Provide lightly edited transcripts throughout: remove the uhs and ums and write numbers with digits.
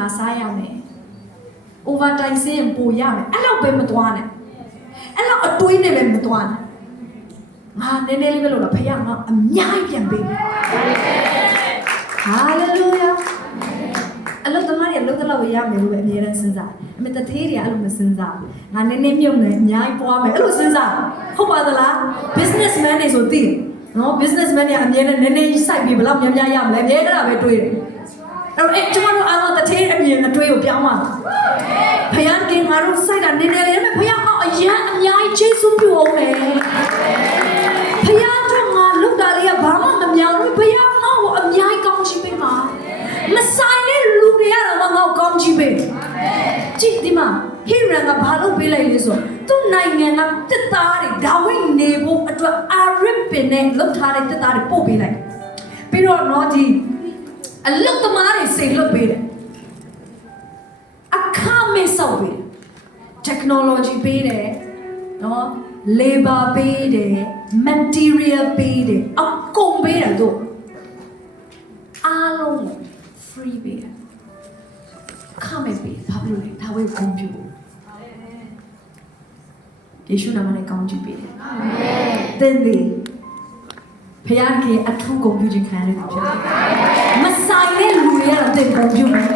ငါစားရမယ် overtime စင်းပို့ရမယ်အဲ့လောက်ပဲမသွားနဲ့အဲ့လောက်အတွေးနဲ့ပဲမသွားနဲ့ငါနည်းနည်းလေးပဲလို့လားဖခင်ငါအများကြီးပြန်ပေးမယ်ဟာလေလုယာအလုပ်သမားတွေအလုပ်တော့ရမယ်လို့ပဲအများနဲ့စဉ်းစားအမေတသေးတွေကအဲ့လိုမစဉ်းစားငါနည်းနည်းမြုပ်နေအများကြီးပွားမယ်အဲ့လိုစဉ်းစားဟုတ်ပါသလား businessman တွေဆိုသိနော် businessman တွေအများနဲ့နည်းနည်းစိုက်ပြီးဘယ်လောက်များများရမလဲအများအဲ့ဒါပဲတွေးတယ်အဲ့ကျွန်တော်တို့အားလုံးတသေးအမြင်အတွေးကိုပြောင်းပါဖခင်ကငါတို့စိုက်တာနည်းနည်းလေးပဲဖခင်ကအရင်အများကြီးကျေးဇူးပြုအောင်မယ်ဖခင်တို့ငါလုပ်တာလေးကဘာမှမမြောင်ဘူးဖခင်ငါ့ကိုအများကြီးကောင်းချီးပေးပါမဆိုင်တဲ့လူတွေကတော့ငါ့ကိုကောင်းချီးပေးကြည့်ဒီမှာဟိရန်ကဘာလို့ပေးလိုက်လဲဆိုသူ့နိုင်ငံကတစ်သားတွေဒါဝိနေဖို့အတွက်အာရစ်ပင်နဲ့လှုပ်ထားတဲ့တစ်သားတွေပို့ပေးလိုက်ပြီးတော့တော့ဒီအလုတ်သမားတွေစိတ်လွတ်ပေးတယ်အခမဲ့ဆောက်ပေးတယ် technology ပေးတယ်နော် labor ပေးတယ် material ပေးတယ်အကုန်ပေးတယ်တို့အားလုံး free ပေးတယ်အခမဲ့ပေးဘာဖြစ်လို့လဲဒါဝိကွန်ပျူတာယေရှုနာမနဲ့ကောင်းချီးပေးတယ်အာမင်သင်သည်ဖခင်ကအထူးဂုဏ်ပြုခြင်းခံရတဲ့သူဖြစ်တယ်မဆိုင်တဲ့လူတွေကတော့တင်ဂုဏ်ပြုမယ်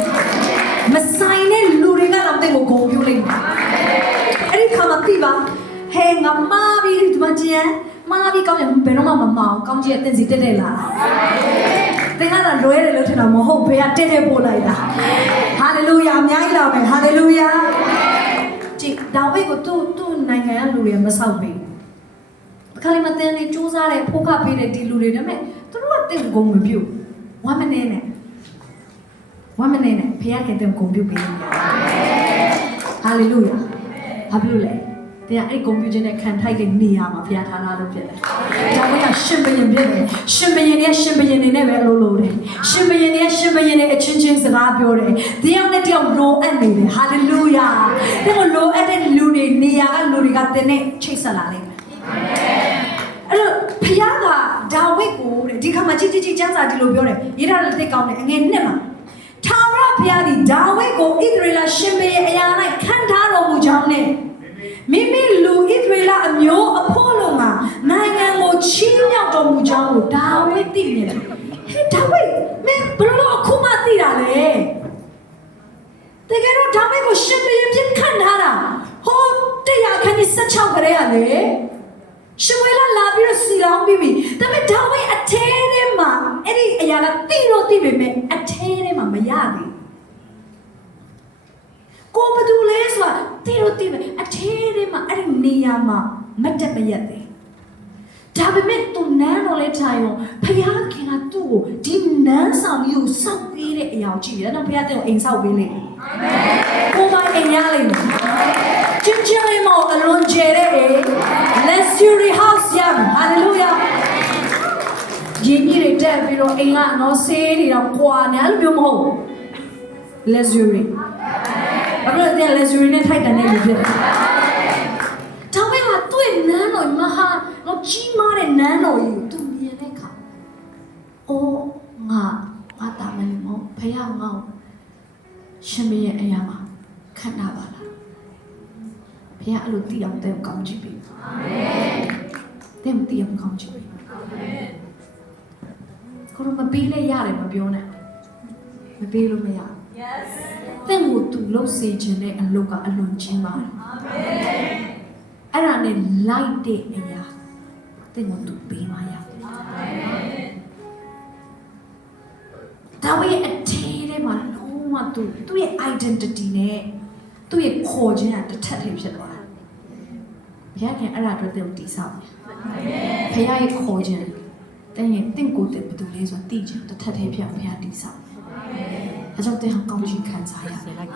မဆိုင်တဲ့လူတွေကတော့တင်ကိုဂုဏ်ပြုလိမ့်မယ်အဲ့ဒီခါမှာသိပါဟဲငါမာပြီးဒီမှာကျန်မာပြီးကောင်းရင်ဘယ်တော့မှမမအောင်ကောင်းကြီးအတင်စီတက်တက်လာသင်ကတော့လွဲတယ်လို့ထင်တာမဟုတ်ဘယ်ကတက်တက်ပို့လိုက်တာဟာလေလုယာအများကြီးလာမယ်ဟာလေလုယာကြည့်ဒါဝိဒ်ကိုသူ့နိုင်ငံကလူတွေမဆောက်ဘူးခါလေးမတင်နေစူးစမ်းတဲ့ဖိုးခပေးတဲ့ဒီလူတွေဒါပေမဲ့သူတို့ကတင့်ကုန်မပြုတ်ဝမ်းမနေနဲ့ဖခင်ကတင့်ကုန်ပြုတ်ပေးတယ်ဟာလေလုယာဘာဖြစ်လို့လဲတရားအဲ့ဂုဏ်ပြုခြင်းနဲ့ခံထိုက်တဲ့နေရာမှာဘုရားထားလာလို့ဖြစ်တယ်။ဒါကရှင်ဘရင်ဖြစ်တယ်။ရှင်ဘရင်နေနဲ့ပဲလို့လို့တယ်။ရှင်ဘရင်နဲ့အချင်းချင်းစကားပြောတယ်။တရားနဲ့တရားလိုအပ်နေတယ်။ဟာလေလုယာ။ဒါကလိုအပ်တဲ့လူတွေနေရာကလူတွေကတင်းနဲ့ချိတ်ဆက်လာလိမ့်မယ်။အဲ့တော့ဘုရားကဒါဝိဒ်ကိုတဲ့ဒီခါမှာကြည်ကျမ်းစာဒီလိုပြောတယ်။ရေးထားတဲ့သိကောင်းတယ်အငယ်နှစ်မှာထာဝရဘုရားသည်ဒါဝိဒ်ကိုဣသရေလရှင်ဘရင်အရာ၌ခံထားတော်မူကြောင်းနဲ့မိမိလူဣသရေလအမျိုးအဖို့လုံးမှာနိုင်ငံကိုချီးမြှောက်တော်မူကြောင်းကိုဒါဝိဒ်သိမြင်တယ်။ဟဲ့ဒါဝိဒ်မင်းဘယ်လိုအခုမှသိတာလဲ။တကယ်တော့ဒါဝိဒ်ကိုရှင်ဘရင်ပြစ်ခတ်ထားတာဟို100 ခန်းကြီး16ကလေးကလေရှင်ဝဲလာပြီးတော့စီလောင်းပြီးပြီ။ဒါပေမဲ့ဒါဝိဒ်အထဲထဲမှာအဲ့ဒီအရာကသိတော့သိပေမဲ့အထဲထဲမှာမရဘူး။ကိုဘသူလဲဆိုတာတိလို့တိပဲအထဲထဲမှာအဲ့ဒီနေရာမှာမတ်တက်မရက်တယ်ဒါပေမဲ့သူနန်းတော်လဲထားရောဖခင်ကသူ့ကိုဒီနန်းဆောင်ကြီးကိုစောက်ပေးတဲ့အရာကိုကြည့်ရတော့ဖခင်တဲ့ကိုအိမ်ဆောက်ပေးလိမ့်မယ်အာမင်ကိုမအိမ်ရလိမ့်မယ်ကျင်းချင်းလေးမောအလွန်ကျဲတဲ့ luxury house ရမယ် hallelujah ရင်းကြီးတွေတက်ပြီးတော့အိမ်ကတော့ဆေးတွေတော့ကွာနေအဲ့လိုမျိုးမဟုတ် luxuryဘာလို့လဲလဲဇူရီနဲ့ထိုက်တန်တဲ့လူဖြစ်တယ်။ဒါပေမဲ့သူ့ရဲ့နန်းတော်မဟာတော့ကြီးမားတဲ့နန်းတော်ကြီးကိုသူမြင်တဲ့အခါအိုးငါတာမလို့မဟုတ်ဖခင်ငါ့ရှင်မရဲ့အရာမှာခံတာပါလား။ဘုရားအဲ့လိုတည်အောင်တဲ့ကောင်းချီးပေး။အာမင်။တဲ့တည်အောင်ကောင်းချီးပေး။အာမင်။ကိုရမပေးလဲရတယ်မပြောနဲ့။မပေးလို့မရဘူး။ Yes သင်ကိုသူလှုပ်စေခြင်းနဲ့အလုပ်ကအလွန်ကြီးပါတယ်အာမင်အဲ့ဒါနဲ့လိုက်တဲ့အရာသင်ကိုသူပေးပါရအာမင်ဒါဝိဒ်အထဲထဲမှာလုံးဝသူ့ရဲ့ identity နဲ့သူ့ရဲ့ခေါ်ခြင်းကတစ်ထပ်တည်းဖြစ်သွားတယ်ဘုရားခင်အဲ့ဒါအတွက်သင်ကိုတည်ဆောက်တယ်အာမင်ဘုရားရဲ့ခေါ်ခြင်းတင့်ကိုယ်ဘယ်သူလဲဆိုတော့တည်ခြင်းတစ်ထပ်တည်းဖြစ်ဘုရားတည်ဆောက်အကြောင်းတဲ့ကောင်းချီးခံစားရတယ်လိုက်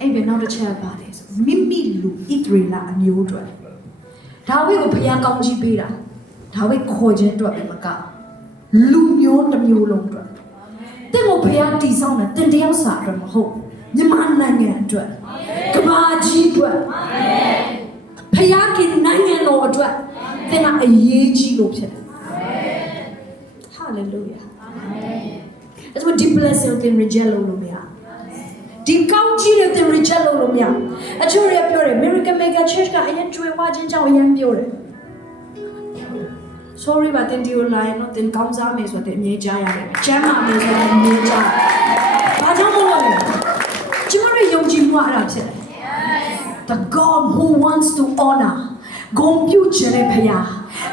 အဲ့ဘယ်နောက်တစ်ချက်ပါတယ်ဆိုမိမိလူဣသရေလအမျိုးတွေဒါဝိဒ်ကိုဘုရားကောင်းချီးပေးတာဒါဝိဒ်ခေါ်ခြင်းအတွက်ပဲမကလူမျိုးတစ်မျိုးလုံးအတွက်တဲ့ကိုဘုရားတည်ဆောက်တယ်တင်တယောက်စာအတွက်မဟုတ်မြန်မာနိုင်ငံအတွက်ကဘာကြီးအတွက်ဘုရားကနိုင်ငံတော်အတွက်တင်ကအရေးကြီးလို့ဖြစ်တယ်ဟာလေလုယာခ အဲ့ဒါဒီ blessing ကိုသင် reject လုပ်လို့မရဒီကောင်းကြီးတွေသင် reject လုပ်လို့မရအချို့တွေပြောတယ် Miracle Mega Church ကအရင်ကျွေးဝခြင်းကြောင့်အရင်ပြောတယ် sorry ပါတင်ဒီ online တော့တင်ကောင်းစားမယ်ဆိုတော့တင်အမြဲကြားရတယ်ကျမ်းမာမယ်ဆိုတော့အမြဲကြားဘာကြောင့်မလို့လဲကျမတို့ယုံကြည်မှုအဲ့ဒါဖြစ်တယ် The God who wants to honor ဂုဏ်ပြုခြင်းနဲ့ဖခင်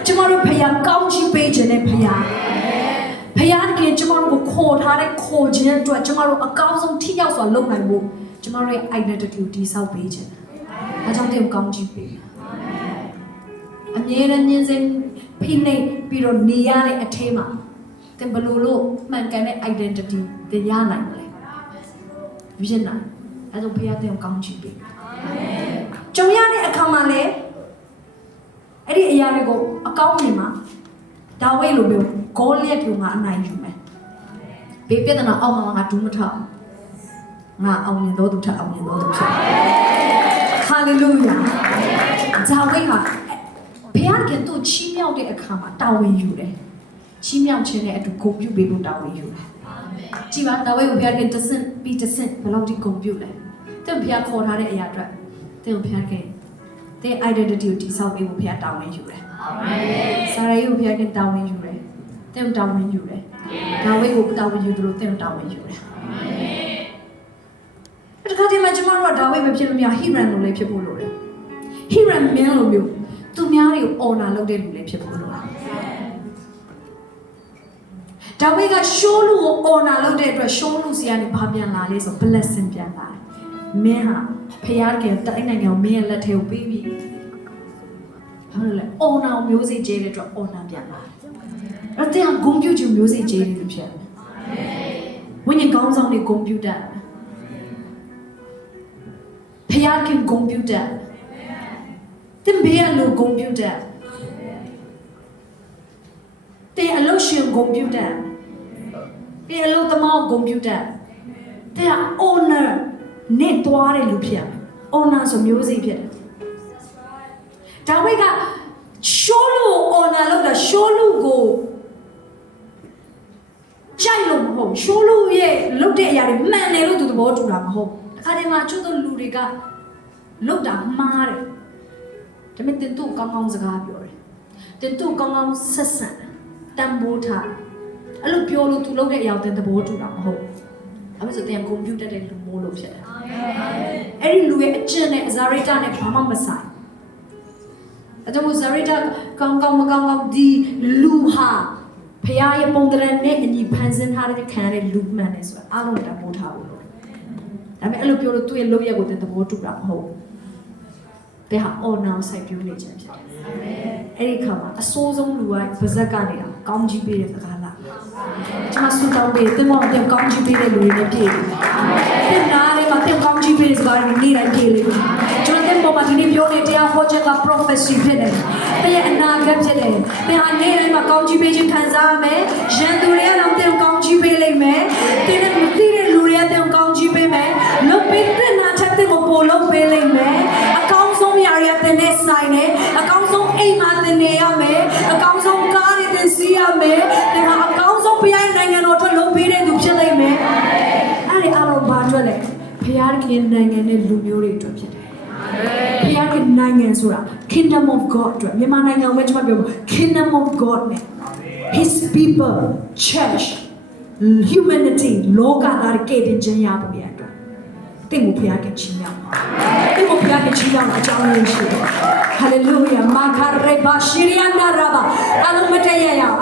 ကျမတို့ဖခင်ကောင်းချီးပေးခြင်းနဲ့ဖခင်ဖခင်ကကျမတို့ကိုခေါ်ထားတဲ့ခေါ်ခြင်းအတွက်ကျမတို့အကောင်းဆုံးထိရောက်စွာလုပ်နိုင်ဖို့ကျမတို့ရဲ့ identity ကိုတည်ဆောက်ပေးခြင်း။ဒါကြောင့်တင်ကောင်းချီးပေး။အမြဲတမ်းညင်စင်ဖိနှိပ်ပြီးတော့နေရတဲ့အထဲမှာတင်ဘလို့မှန်ကန်တဲ့ identity တင်ရနိုင်မလဲ။ဖြစ်နိုင်။အဲဒါဖခင်တင်ကောင်းချီးပေး။ကြုံရတဲ့အခါမှာလည်းအဲ့ဒီအရာတွေကိုအကောင်းမြင်မှာဒါဝိတ်လိုမျိုးဂေါလိယတ်ကိုငါအနိုင်ယူမယ်ဘေးပြဿနာအောက်မှာငါဒူးမထောက်ငါအောင်မြင်တော်သူထအောင်မြင်တော်သူဖြစ်ဟာလေလုယာဒါဝိတ်ဟာဘုရားခင်သူ့ချီးမြှောက်တဲ့အခါမှာတာဝန်ယူတယ်ချီးမြှောက်ခြင်းနဲ့အတူဂုဏ်ပြုပေးဖို့တာဝန်ယူတယ်ကြည်ပါဒါဝိတ်ကိုဘုရားခင်တဆင့်ပြီးတဆင့်ဘယ်လောက်ထိဂုဏ်ပြုလဲတဲ့ဘုရားခေါ်ထားတဲ့အရာအတွက်တဲ့ဘုရားခင်တဲ့ identity ကိုတည်ဆောက်ပေးဖို့ဘုရားတာဝန်ယူတယ်အာမင်စာရေးကိုဘုရားကတာဝန်ယူတယ်တဲ့တာဝန်ယူတယ်ဒါဝိတ်ကိုတာဝန်ယူသလိုတဲ့တာဝန်ယူတယ်အာမင်အဲ့ဒါဒီမှာကျွန်တော်တို့ကဒါဝိတ်မဖြစ်လို့မရဟိရန်လိုလည်းဖြစ်ဖို့လိုတယ်ဟိရန်မင်းလိုမျိုးသူများတွေကို honor လုပ်တဲ့လူလည်းဖြစ်ဖို့လိုတယ်ဒါဝိတ်ကရှိုးလူကို honor လုပ်တဲ့အတွက်ရှိုးလူစီကနေဘာပြန်လာလဲဆို blessing ပြန်လာတယ်မင်းဟာဖခင်ကတိုင်းနိုင်ငံကိုမင်းရဲ့လက်ထဲကိုပေးပြီးဘာလို့လဲ honor မျိုးစေ့ကျဲတဲ့အတွက် honor ပြန်လာတယ်အဲ့ဒါဂုဏ်ပြုခြင်းမျိုးစေ့ကျဲတယ်လို့ဖြစ်တယ်ဝိညာဉ်ကောင်းဆောင်တွေဂုဏ်ပြုတတ်ဖခင်ကဂုဏ်ပြုတတ်တင်ဘေးအလိုဂုဏ်ပြုတတ်တင်အလို့ရှင်ဂုဏ်ပြုတတ်တင်အလို့သမောဂုဏ်ပြုတတ်တင် honor နဲ့တွားတဲ့လူဖြစ်ရမယ် honor ဆိုမျိုးစေ့ဖြစ်တယ်ဒါဝိတ်ကရှိုးလူကို honor လုပ်တာရှိုးလူကိုကြိုက်လို့မဟုတ်ရှိုးလူရဲ့လုပ်တဲ့အရာတွေမှန်တယ်လို့သူသဘောတူတာမဟုတ်အခါတည်းမှာကျွတ်တို့လူတွေကလုပ်တာမှားတယ်ဒါပေမဲ့တင်သူ့ကောင်းကောင်းစကားပြောတယ်တင်သူ့ကောင်းကောင်းဆက်ဆံတန်ဖိုးထားအဲ့လိုပြောလို့သူလုပ်တဲ့အရာတင်သဘောတူတာမဟုတ်အဲ့ဒါဆိုတင်ကွန်ပျူတာတဲ့လူမိုးလို့ဖြစ်တယ်အဲ့ဒီလူရဲ့အကျင့်နဲ့ဇာရိတာနဲ့ဘာမှမဆိုင်အဲ့ဒါမို့ဇာရိတာကောင်းကောင်းမကောင်းကောင်းဒီလူဟာဖခင်ရဲ့ပုံသဏ္ဍာန်နဲ့အညီဖန်ဆင်းထားတဲ့ခံရတဲ့လူမှန်တယ်ဆိုတာအားလုံးတန်ဖိုးထားဖို့လို့ဒါပေမဲ့အဲ့လိုပြောလို့သူ့ရဲ့လုပ်ရက်ကိုတင်သဘောတူတာမဟုတ်တဲ့ဟာ honor စိုက်ပြိုးနေခြင်းဖြစ်တယ်အဲ့ဒီခါမှာအစိုးဆုံးလူကပါဇက်ကနေအောင်ကောင်းကြီးပေးတဲ့စကားလားကျွန်မစူတောင်းပေးတင်မောင်တင်ကောင်းကြီးပေးတဲ့လူတွေနဲ့ပြည့်တယ်တင်နာလေးမှာတင်ကောင်းကြီးပေးတဲ့စကားတွေနေတိုင်းပြည့်လေကျွန်တော်တင်ပေါ်မှာဒီနေ့ပြောနေတရားဟောချက်က prophecy ဖြစ်တယ်တဲ့အနာဂတ်ဖြစ်တယ်တင်ဟာနေတိုင်းမှာကောင်းကြီးပေးခြင်းခံစားရမယ်ရန်သူတွေကတော့တင်ကောင်းကြီးပေးလိမ့်မယ်တင်နဲ့မသိတဲ့လူတွေကတင်ကောင်းကြီးပေးမယ်လုပ်ပေးတဲ့နာချက်တင်ကိုပို့လုပ်ပေးလိမ့်မယ်အကောင်းဆုံးရာတွေတင်နဲ့ဆိုင်တယ်အကောင်းဆုံးအိမ်မှာတင်နေရမယ်အကောင်းဆုံးကားတွေတင်စီးရမယ်တင်ဟာအကောင်းဆုံးဘုရားနိုင်ငံတော်အတွက်လုပ်ပေးတဲ့သူဖြစ်လိမ့်မယ်အဲ့ဒီအားလုံးဘာအတွက်လဲဘုရားခင်နိုင်ငံနဲ့လူမျိုးတွေအတွက်ဖြစ်တယ်ဘုရားခင်နိုင်ငံဆိုတာ Kingdom of God အတွက်မြန်မာနိုင်ငံမှာကျွန်မပြော Kingdom of God နဲ့ His people church humanity လောကသားကဲ့တင်ခြင်းရဖို့ရအတွက်တင်ကိုဘုရားခင်ချီးမြှောက်တင်ကိုဘုရားခင်ချီးမြှောက်အကြောင်းရင်းရှိတယ် Hallelujah မာခရေဘာရှိရီယန္ဒရာဘာအလုံးမတည့်ရအောင်